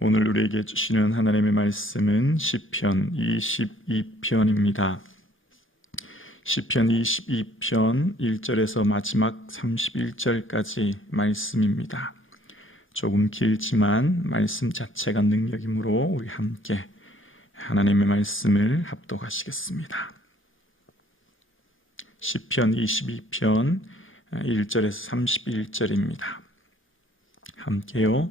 오늘 우리에게 주시는 하나님의 말씀은 시편 22편입니다. 시편 22편 1절에서 마지막 31절까지 말씀입니다. 조금 길지만 말씀 자체가 능력이므로 우리 함께 하나님의 말씀을 합독하시겠습니다. 시편 22편 1절에서 31절입니다. 함께요.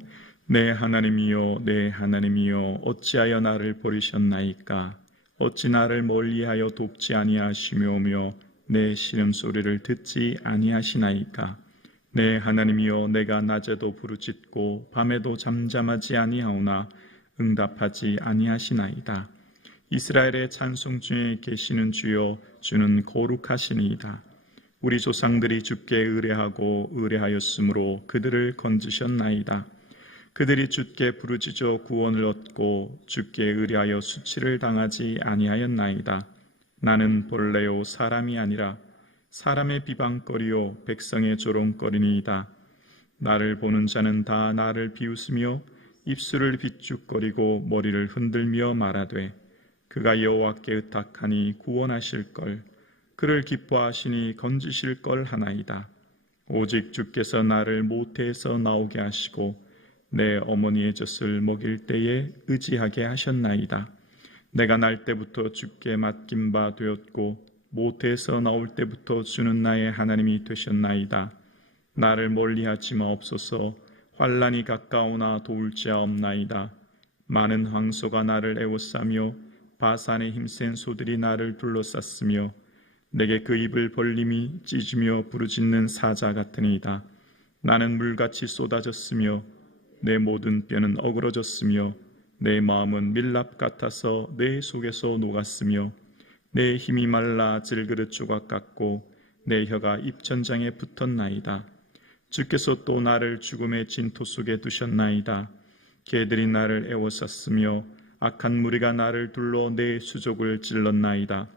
내 하나님이여 내 하나님이여 어찌하여 나를 버리셨나이까? 어찌 나를 멀리하여 돕지 아니하시며며 내 신음소리를 듣지 아니하시나이까? 내 하나님이여 내가 낮에도 부르짖고 밤에도 잠잠하지 아니하오나 응답하지 아니하시나이다. 이스라엘의 찬송 중에 계시는 주여 주는 거룩하시니이다. 우리 조상들이 주께 의뢰하고 의뢰하였으므로 그들을 건지셨나이다. 그들이 주께 부르짖어 구원을 얻고 주께 의뢰하여 수치를 당하지 아니하였나이다. 나는 본래요 사람이 아니라 사람의 비방거리요 백성의 조롱거리니이다. 나를 보는 자는 다 나를 비웃으며 입술을 비죽거리고 머리를 흔들며 말하되 그가 여호와께 의탁하니 구원하실걸 그를 기뻐하시니 건지실걸 하나이다. 오직 주께서 나를 모태에서 나오게 하시고 내 어머니의 젖을 먹일 때에 의지하게 하셨나이다. 내가 날 때부터 주께 맡긴 바 되었고 모태에서 나올 때부터 주는 나의 하나님이 되셨나이다. 나를 멀리하지 마옵소서. 환난이 가까우나 도울 자 없나이다. 많은 황소가 나를 에워싸며 바산의 힘센 소들이 나를 둘러쌌으며 내게 그 입을 벌림이 찢으며 부르짖는 사자 같으니이다. 나는 물같이 쏟아졌으며 내 모든 뼈는 어그러졌으며 내 마음은 밀랍 같아서 내 속에서 녹았으며 내 힘이 말라 질그릇 조각 같고 내 혀가 입천장에 붙었나이다. 주께서 또 나를 죽음의 진토 속에 두셨나이다. 개들이 나를 에워쌌으며 악한 무리가 나를 둘러 내 수족을 찔렀나이다.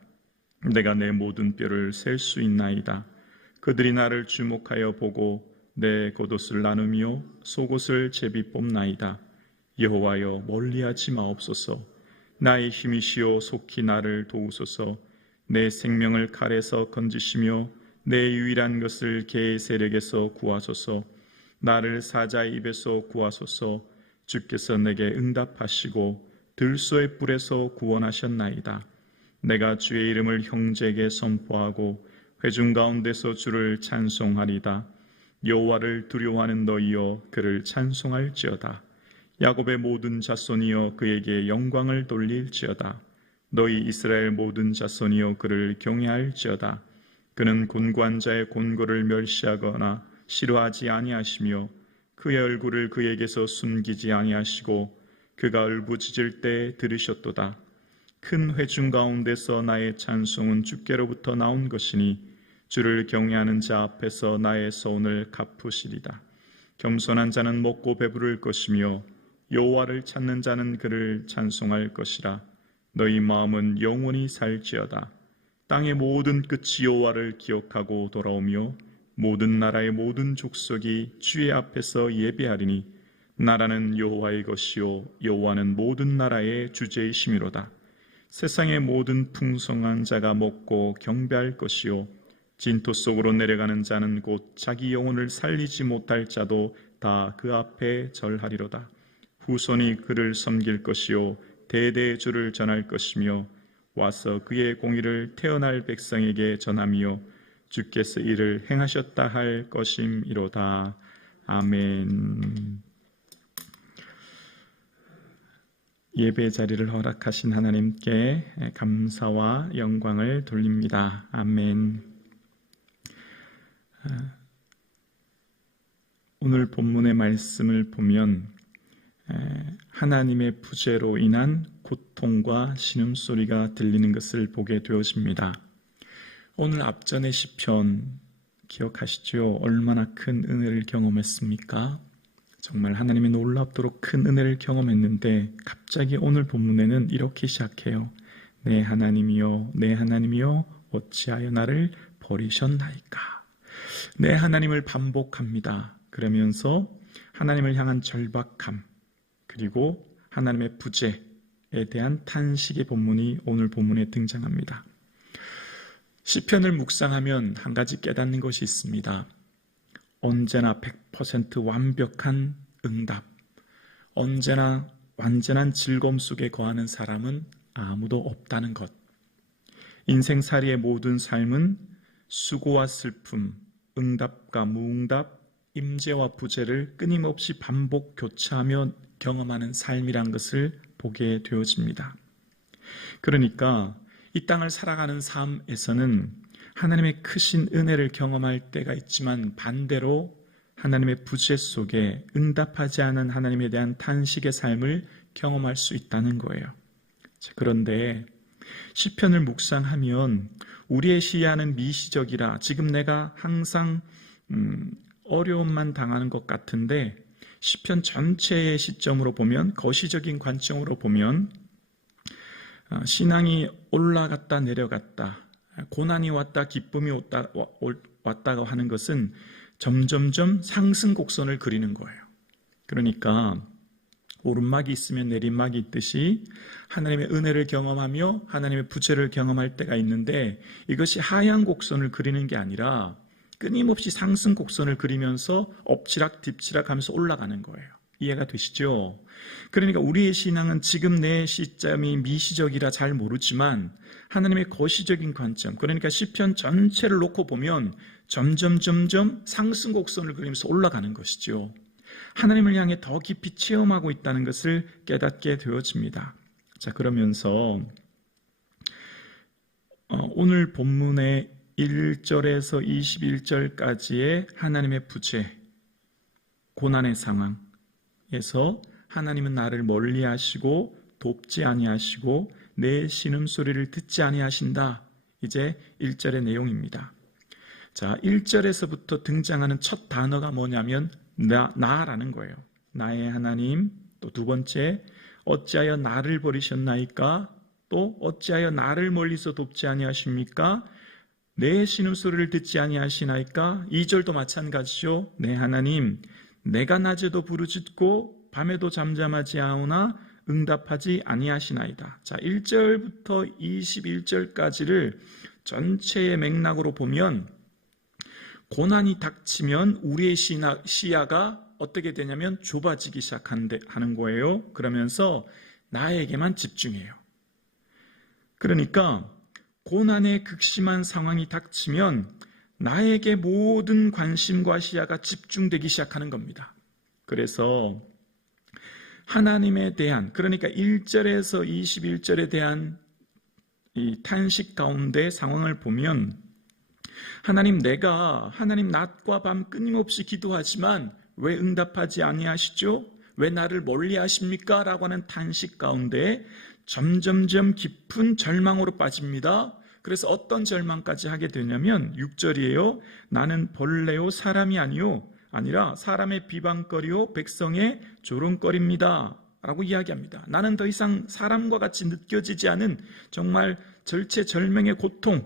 내가 내 모든 뼈를 셀 수 있나이다. 그들이 나를 주목하여 보고 내 겉옷을 나누며 속옷을 제비 뽑나이다. 여호와여 멀리하지 마옵소서. 나의 힘이시여 속히 나를 도우소서. 내 생명을 칼에서 건지시며 내 유일한 것을 개의 세력에서 구하소서. 나를 사자의 입에서 구하소서. 주께서 내게 응답하시고 들소의 뿔에서 구원하셨나이다. 내가 주의 이름을 형제에게 선포하고 회중 가운데서 주를 찬송하리다. 여호와를 두려워하는 너희여 그를 찬송할지어다. 야곱의 모든 자손이여 그에게 영광을 돌릴지어다. 너희 이스라엘 모든 자손이여 그를 경외할지어다. 그는 곤고한 자의 곤고를 멸시하거나 싫어하지 아니하시며 그의 얼굴을 그에게서 숨기지 아니하시고 그가 울부짖을 때 들으셨도다. 큰 회중 가운데서 나의 찬송은 주께로부터 나온 것이니 주를 경외하는 자 앞에서 나의 서운을 갚으시리다. 겸손한 자는 먹고 배부를 것이며 여호와를 찾는 자는 그를 찬송할 것이라. 너희 마음은 영원히 살지어다. 땅의 모든 끝이 여호와를 기억하고 돌아오며 모든 나라의 모든 족속이 주의 앞에서 예배하리니 나라는 여호와의 것이요 여호와는 모든 나라의 주제이심이로다. 세상의 모든 풍성한 자가 먹고 경배할 것이요 진토 속으로 내려가는 자는 곧 자기 영혼을 살리지 못할 자도 다 그 앞에 절하리로다. 후손이 그를 섬길 것이요 대대의 주를 전할 것이며 와서 그의 공의를 태어날 백성에게 전하며 주께서 이를 행하셨다 할 것임이로다. 아멘. 예배 자리를 허락하신 하나님께 감사와 영광을 돌립니다. 아멘. 오늘 본문의 말씀을 보면 하나님의 부재로 인한 고통과 신음소리가 들리는 것을 보게 되어집니다. 오늘 앞전의 시편 기억하시죠? 얼마나 큰 은혜를 경험했습니까? 정말 하나님의 놀랍도록 큰 은혜를 경험했는데 갑자기 오늘 본문에는 이렇게 시작해요. 내 하나님이여 내 하나님이여 어찌하여 나를 버리셨나이까? 내 하나님을 반복합니다. 그러면서 하나님을 향한 절박함, 그리고 하나님의 부재에 대한 탄식의 본문이 오늘 본문에 등장합니다. 시편을 묵상하면 한 가지 깨닫는 것이 있습니다. 언제나 100% 완벽한 응답, 언제나 완전한 즐거움 속에 거하는 사람은 아무도 없다는 것. 인생살이의 모든 삶은 수고와 슬픔, 응답과 무응답, 임재와 부재를 끊임없이 반복 교차하며 경험하는 삶이란 것을 보게 되어집니다. 그러니까 이 땅을 살아가는 삶에서는 하나님의 크신 은혜를 경험할 때가 있지만 반대로 하나님의 부재 속에 응답하지 않은 하나님에 대한 탄식의 삶을 경험할 수 있다는 거예요. 그런데 시편을 묵상하면 우리의 시야는 미시적이라 지금 내가 항상 어려움만 당하는 것 같은데 시편 전체의 시점으로 보면, 거시적인 관점으로 보면 신앙이 올라갔다 내려갔다, 고난이 왔다 기쁨이 왔다고 하는 것은 점점점 상승 곡선을 그리는 거예요. 그러니까 오르막이 있으면 내리막이 있듯이 하나님의 은혜를 경험하며 하나님의 부재를 경험할 때가 있는데, 이것이 하향 곡선을 그리는 게 아니라 끊임없이 상승 곡선을 그리면서 엎치락 뒤치락 하면서 올라가는 거예요. 이해가 되시죠? 그러니까 우리의 신앙은 지금 내 시점이 미시적이라 잘 모르지만 하나님의 거시적인 관점, 그러니까 시편 전체를 놓고 보면 점점 상승 곡선을 그리면서 올라가는 것이죠. 하나님을 향해 더 깊이 체험하고 있다는 것을 깨닫게 되어집니다. 자, 그러면서 오늘 본문의 1절에서 21절까지의 하나님의 부재, 고난의 상황에서 하나님은 나를 멀리하시고 돕지 아니하시고 내 신음소리를 듣지 아니하신다. 이제 1절의 내용입니다. 자, 1절에서부터 등장하는 첫 단어가 뭐냐면 나라는 거예요. 나의 하나님. 또 두 번째, 어찌하여 나를 버리셨나이까? 또 어찌하여 나를 멀리서 돕지 아니하십니까? 내 신음소리를 듣지 아니하시나이까? 2절도 마찬가지죠. 내 하나님, 내가 낮에도 부르짖고 밤에도 잠잠하지 않으나 응답하지 아니하시나이다. 자, 1절부터 21절까지를 전체의 맥락으로 보면 고난이 닥치면 우리의 시야가 어떻게 되냐면 좁아지기 시작하는 거예요. 그러면서 나에게만 집중해요. 그러니까 고난의 극심한 상황이 닥치면 나에게 모든 관심과 시야가 집중되기 시작하는 겁니다. 그래서 하나님에 대한, 그러니까 1절에서 21절에 대한 이 탄식 가운데 상황을 보면 하나님, 내가 낮과 밤 끊임없이 기도하지만 왜 응답하지 아니하시죠? 왜 나를 멀리하십니까? 라고 하는 탄식 가운데 점점점 깊은 절망으로 빠집니다. 그래서 어떤 절망까지 하게 되냐면 6절이에요. 나는 벌레요 사람이 아니라 사람의 비방거리요 백성의 조롱거리입니다. 라고 이야기합니다. 나는 더 이상 사람과 같이 느껴지지 않은 정말 절체절명의 고통을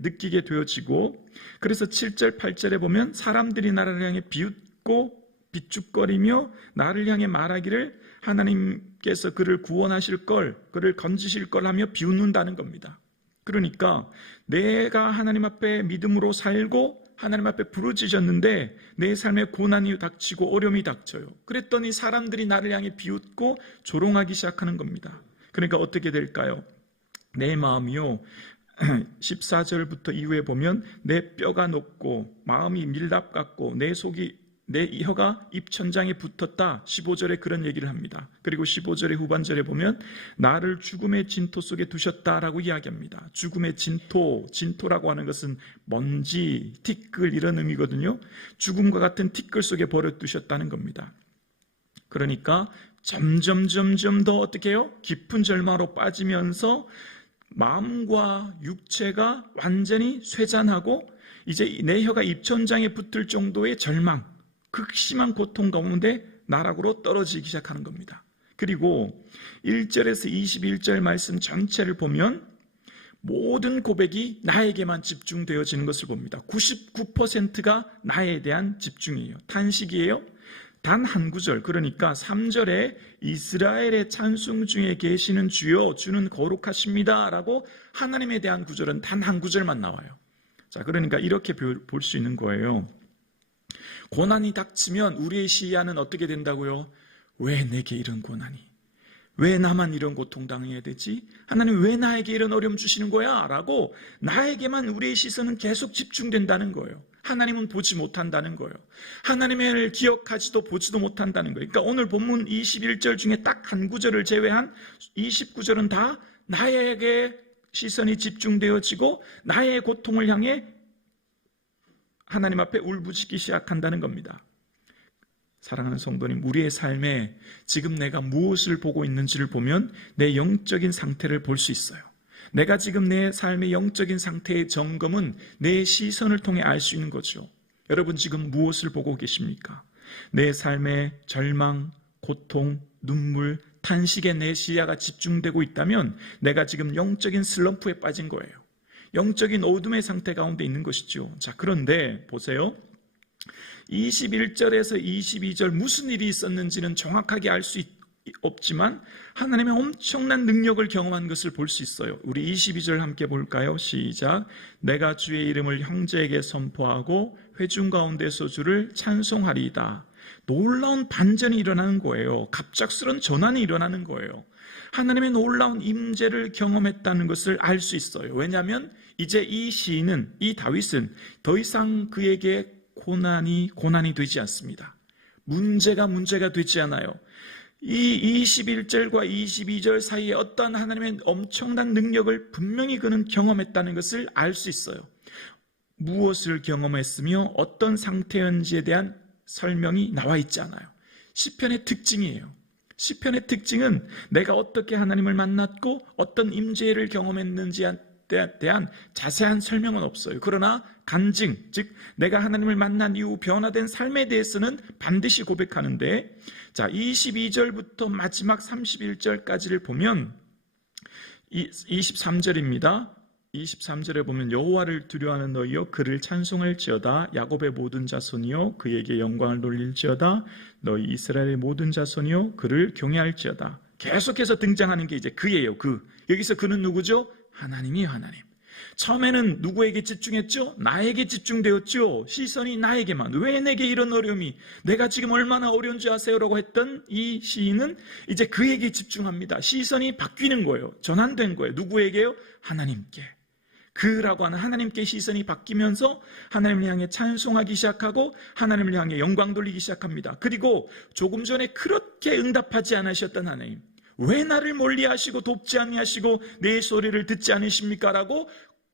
느끼게 되어지고, 그래서 7절 8절에 보면 사람들이 나를 향해 비웃고 비축거리며 나를 향해 말하기를 하나님께서 그를 구원하실 걸, 그를 건지실 걸 하며 비웃는다는 겁니다. 그러니까 내가 하나님 앞에 믿음으로 살고 하나님 앞에 부르짖었는데 내 삶에 고난이 닥치고 어려움이 닥쳐요. 그랬더니 사람들이 나를 향해 비웃고 조롱하기 시작하는 겁니다. 그러니까 어떻게 될까요? 내 마음이요, 14절부터 이후에 보면 내 뼈가 녹고 마음이 밀랍 같고 내 혀가 입천장에 붙었다. 15절에 그런 얘기를 합니다. 그리고 15절의 후반절에 보면 나를 죽음의 진토 속에 두셨다라고 이야기합니다. 죽음의 진토라고 하는 것은 먼지, 티끌 이런 의미거든요. 죽음과 같은 티끌 속에 버려두셨다는 겁니다. 그러니까 점점 더 어떻게 해요? 깊은 절망으로 빠지면서 마음과 육체가 완전히 쇠잔하고 이제 내 혀가 입천장에 붙을 정도의 절망, 극심한 고통 가운데 나락으로 떨어지기 시작하는 겁니다. 그리고 1절에서 21절 말씀 전체를 보면 모든 고백이 나에게만 집중되어지는 것을 봅니다. 99%가 나에 대한 집중이에요. 탄식이에요. 단 한 구절, 그러니까 3절에 이스라엘의 찬송 중에 계시는 주여 주는 거룩하십니다 라고 하나님에 대한 구절은 단 한 구절만 나와요. 자, 그러니까 이렇게 볼 수 있는 거예요. 고난이 닥치면 우리의 시야는 어떻게 된다고요? 왜 내게 이런 고난이? 왜 나만 이런 고통당해야 되지? 하나님 왜 나에게 이런 어려움 주시는 거야? 라고 나에게만 우리의 시선은 계속 집중된다는 거예요. 하나님은 보지 못한다는 거예요. 하나님을 기억하지도 보지도 못한다는 거예요. 그러니까 오늘 본문 21절 중에 딱 한 구절을 제외한 29절은 다 나에게 시선이 집중되어지고 나의 고통을 향해 하나님 앞에 울부짖기 시작한다는 겁니다. 사랑하는 성도님, 우리의 삶에 지금 내가 무엇을 보고 있는지를 보면 내 영적인 상태를 볼 수 있어요. 내가 지금 내 삶의 영적인 상태의 점검은 내 시선을 통해 알 수 있는 거죠. 여러분 지금 무엇을 보고 계십니까? 내 삶의 절망, 고통, 눈물, 탄식에 내 시야가 집중되고 있다면 내가 지금 영적인 슬럼프에 빠진 거예요. 영적인 어둠의 상태 가운데 있는 것이죠. 자, 그런데 보세요. 21절에서 22절 무슨 일이 있었는지는 정확하게 알 수 없지만 하나님의 엄청난 능력을 경험한 것을 볼 수 있어요. 우리 22절 함께 볼까요? 시작. 내가 주의 이름을 형제에게 선포하고 회중 가운데서 주를 찬송하리이다. 놀라운 반전이 일어나는 거예요. 갑작스런 전환이 일어나는 거예요. 하나님의 놀라운 임재를 경험했다는 것을 알 수 있어요. 왜냐하면 이제 이 시인은, 이 다윗은 더 이상 그에게 고난이 되지 않습니다. 문제가 되지 않아요. 이 21절과 22절 사이에 어떠한 하나님의 엄청난 능력을 분명히 그는 경험했다는 것을 알 수 있어요. 무엇을 경험했으며 어떤 상태였는지에 대한 설명이 나와 있지 않아요. 시편의 특징이에요. 시편의 특징은 내가 어떻게 하나님을 만났고 어떤 임재를 경험했는지에 대한 자세한 설명은 없어요. 그러나 간증, 즉 내가 하나님을 만난 이후 변화된 삶에 대해서는 반드시 고백하는데, 자 22절부터 마지막 31절까지를 보면 23절입니다. 23절에 보면 여호와를 두려워하는 너희여 그를 찬송할지어다. 야곱의 모든 자손이여 그에게 영광을 돌릴지어다. 너희 이스라엘의 모든 자손이여 그를 경외할지어다. 계속해서 등장하는 게 이제 그예요. 여기서 그는 누구죠? 하나님이에요. 하나님. 처음에는 누구에게 집중했죠? 나에게 집중되었죠. 시선이 나에게만. 왜 내게 이런 어려움이, 내가 지금 얼마나 어려운 줄 아세요? 라고 했던 이 시인은 이제 그에게 집중합니다. 시선이 바뀌는 거예요. 전환된 거예요. 누구에게요? 하나님께. 그라고 하는 하나님께 시선이 바뀌면서 하나님을 향해 찬송하기 시작하고 하나님을 향해 영광 돌리기 시작합니다. 그리고 조금 전에 그렇게 응답하지 않으셨던 하나님, 왜 나를 멀리하시고 돕지 아니하시고 내 소리를 듣지 않으십니까? 라고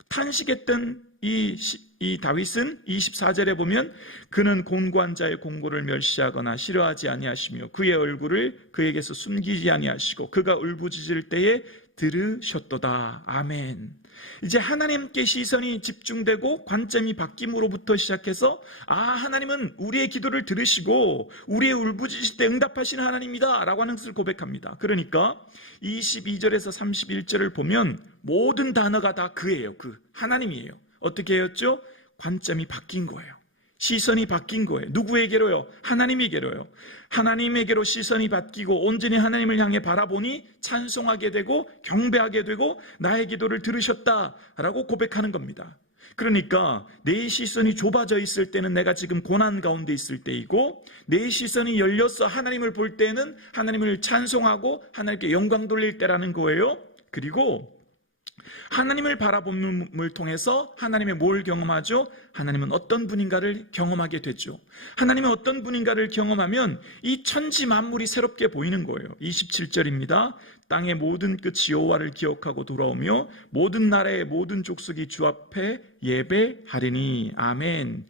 탄식했던 이 다윗은 24절에 보면 그는 곤고한 자의 공고를 멸시하거나 싫어하지 아니하시며 그의 얼굴을 그에게서 숨기지 아니하시고 그가 울부짖을 때에 들으셨도다. 아멘. 이제 하나님께 시선이 집중되고 관점이 바뀜으로부터 시작해서 하나님은 우리의 기도를 들으시고 우리의 울부짖을 때 응답하시는 하나님이다 라고 하는 것을 고백합니다. 그러니까 22절에서 31절을 보면 모든 단어가 다 그예요. 하나님이에요. 어떻게 했죠? 관점이 바뀐 거예요. 시선이 바뀐 거예요. 누구에게로요? 하나님에게로요. 하나님에게로 시선이 바뀌고 온전히 하나님을 향해 바라보니 찬송하게 되고 경배하게 되고 나의 기도를 들으셨다라고 고백하는 겁니다. 그러니까 내 시선이 좁아져 있을 때는 내가 지금 고난 가운데 있을 때이고, 내 시선이 열려서 하나님을 볼 때는 하나님을 찬송하고 하나님께 영광 돌릴 때라는 거예요. 그리고 하나님을 바라봄을 통해서 하나님의 뭘 경험하죠? 하나님은 어떤 분인가를 경험하게 되죠. 하나님은 어떤 분인가를 경험하면 이 천지 만물이 새롭게 보이는 거예요. 27절입니다. 땅의 모든 끝이 여호와를 기억하고 돌아오며 모든 나라의 모든 족속이 주 앞에 예배하리니. 아멘.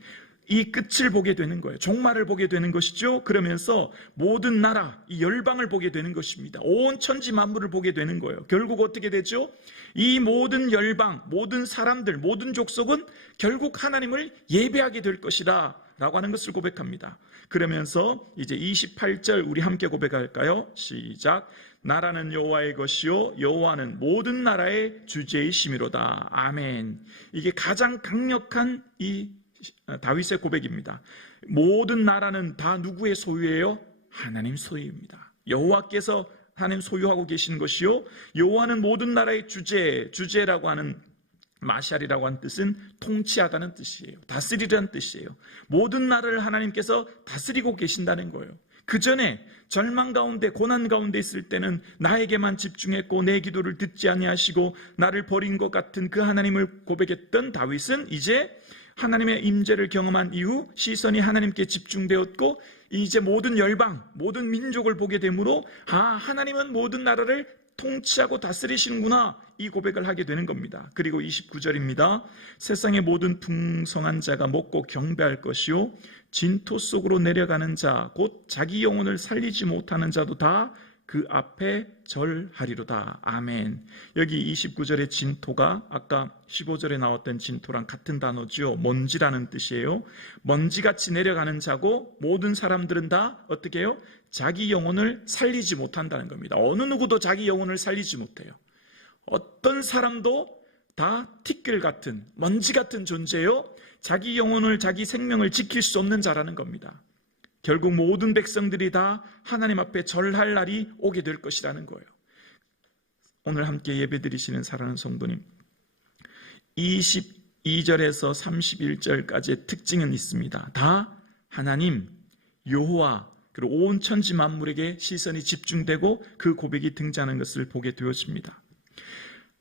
이 끝을 보게 되는 거예요. 종말을 보게 되는 것이죠. 그러면서 모든 나라, 이 열방을 보게 되는 것입니다. 온 천지 만물을 보게 되는 거예요. 결국 어떻게 되죠? 이 모든 열방, 모든 사람들, 모든 족속은 결국 하나님을 예배하게 될 것이다 라고 하는 것을 고백합니다. 그러면서 이제 28절 우리 함께 고백할까요? 시작. 나라는 여호와의 것이요 여호와는 모든 나라의 주제이시미로다. 아멘. 이게 가장 강력한 이 다윗의 고백입니다. 모든 나라는 다 누구의 소유예요? 하나님 소유입니다. 여호와께서 하나님 소유하고 계신 것이요, 여호와는 모든 나라의 주제라고 하는 마샬이라고 하는 뜻은 통치하다는 뜻이에요. 다스리라는 뜻이에요. 모든 나라를 하나님께서 다스리고 계신다는 거예요. 그 전에 절망 가운데 고난 가운데 있을 때는 나에게만 집중했고 내 기도를 듣지 아니하시고 나를 버린 것 같은 그 하나님을 고백했던 다윗은 이제 하나님의 임재를 경험한 이후 시선이 하나님께 집중되었고 이제 모든 열방, 모든 민족을 보게 되므로 하나님은 모든 나라를 통치하고 다스리시는구나, 이 고백을 하게 되는 겁니다. 그리고 29절입니다. 세상의 모든 풍성한 자가 먹고 경배할 것이요 진토 속으로 내려가는 자 곧 자기 영혼을 살리지 못하는 자도 다 그 앞에 절하리로다. 아멘. 여기 29절의 진토가 아까 15절에 나왔던 진토랑 같은 단어죠. 먼지라는 뜻이에요. 먼지같이 내려가는 자고 모든 사람들은 다 어떻게 해요? 자기 영혼을 살리지 못한다는 겁니다. 어느 누구도 자기 영혼을 살리지 못해요. 어떤 사람도 다 티끌 같은, 먼지 같은 존재요, 자기 영혼을, 자기 생명을 지킬 수 없는 자라는 겁니다. 결국 모든 백성들이 다 하나님 앞에 절할 날이 오게 될 것이라는 거예요. 오늘 함께 예배드리시는 사랑하는 성도님, 22절에서 31절까지의 특징은 있습니다. 다 하나님, 여호와, 그리고 온 천지 만물에게 시선이 집중되고 그 고백이 등장하는 것을 보게 되어집니다.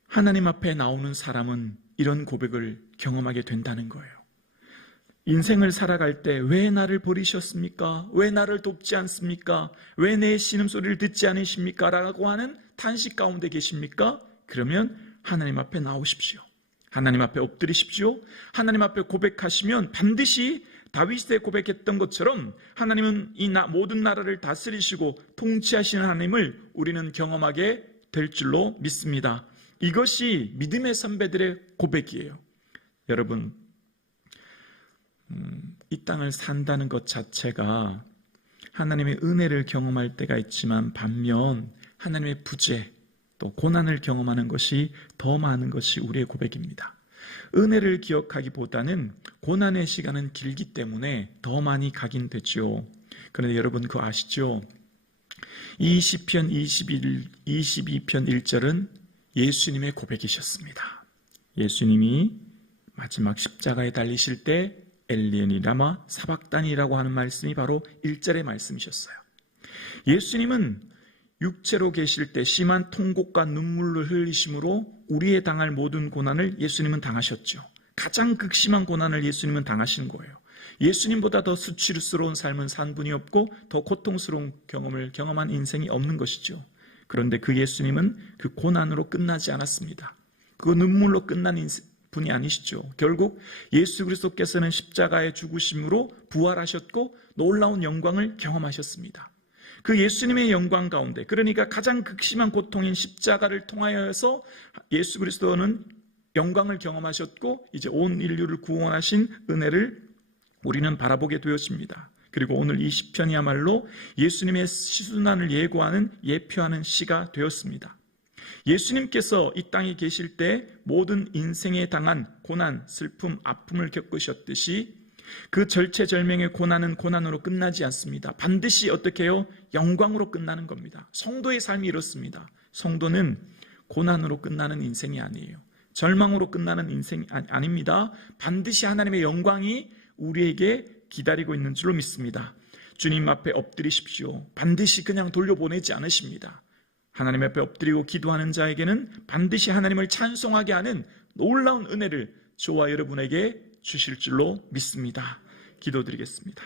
하나님 앞에 나오는 사람은 이런 고백을 경험하게 된다는 거예요. 인생을 살아갈 때 왜 나를 버리셨습니까? 왜 나를 돕지 않습니까? 왜 내 신음소리를 듣지 않으십니까? 라고 하는 탄식 가운데 계십니까? 그러면 하나님 앞에 나오십시오. 하나님 앞에 엎드리십시오. 하나님 앞에 고백하시면 반드시 다윗이 고백했던 것처럼 하나님은 이 모든 나라를 다스리시고 통치하시는 하나님을 우리는 경험하게 될 줄로 믿습니다. 이것이 믿음의 선배들의 고백이에요. 여러분, 이 땅을 산다는 것 자체가 하나님의 은혜를 경험할 때가 있지만 반면 하나님의 부재, 또 고난을 경험하는 것이 더 많은 것이 우리의 고백입니다. 은혜를 기억하기보다는 고난의 시간은 길기 때문에 더 많이 가긴 되죠. 그런데 여러분 그거 아시죠? 이 시편 22편 1절은 예수님의 고백이셨습니다. 예수님이 마지막 십자가에 달리실 때 엘리에니 라마 사박단이라고 하는 말씀이 바로 1절의 말씀이셨어요. 예수님은 육체로 계실 때 심한 통곡과 눈물을 흘리심으로 우리의 당할 모든 고난을 예수님은 당하셨죠. 가장 극심한 고난을 예수님은 당하신 거예요. 예수님보다 더 수치스러운 삶은 산 분이 없고 더 고통스러운 경험을 경험한 인생이 없는 것이죠. 그런데 그 예수님은 그 고난으로 끝나지 않았습니다. 그 눈물로 끝난 분이 아니시죠. 결국 예수 그리스도께서는 십자가의 죽으심으로 부활하셨고 놀라운 영광을 경험하셨습니다. 그 예수님의 영광 가운데, 그러니까 가장 극심한 고통인 십자가를 통하여서 예수 그리스도는 영광을 경험하셨고 이제 온 인류를 구원하신 은혜를 우리는 바라보게 되었습니다. 그리고 오늘 이 시편이야말로 예수님의 시순환을 예고하는, 예표하는 시가 되었습니다. 예수님께서 이 땅에 계실 때 모든 인생에 당한 고난, 슬픔, 아픔을 겪으셨듯이 그 절체절명의 고난은 고난으로 끝나지 않습니다. 반드시 어떻게 해요? 영광으로 끝나는 겁니다. 성도의 삶이 이렇습니다. 성도는 고난으로 끝나는 인생이 아니에요. 절망으로 끝나는 인생이 아닙니다. 반드시 하나님의 영광이 우리에게 기다리고 있는 줄로 믿습니다. 주님 앞에 엎드리십시오. 반드시 그냥 돌려보내지 않으십니다. 하나님 앞에 엎드리고 기도하는 자에게는 반드시 하나님을 찬송하게 하는 놀라운 은혜를 저와 여러분에게 주실 줄로 믿습니다. 기도드리겠습니다.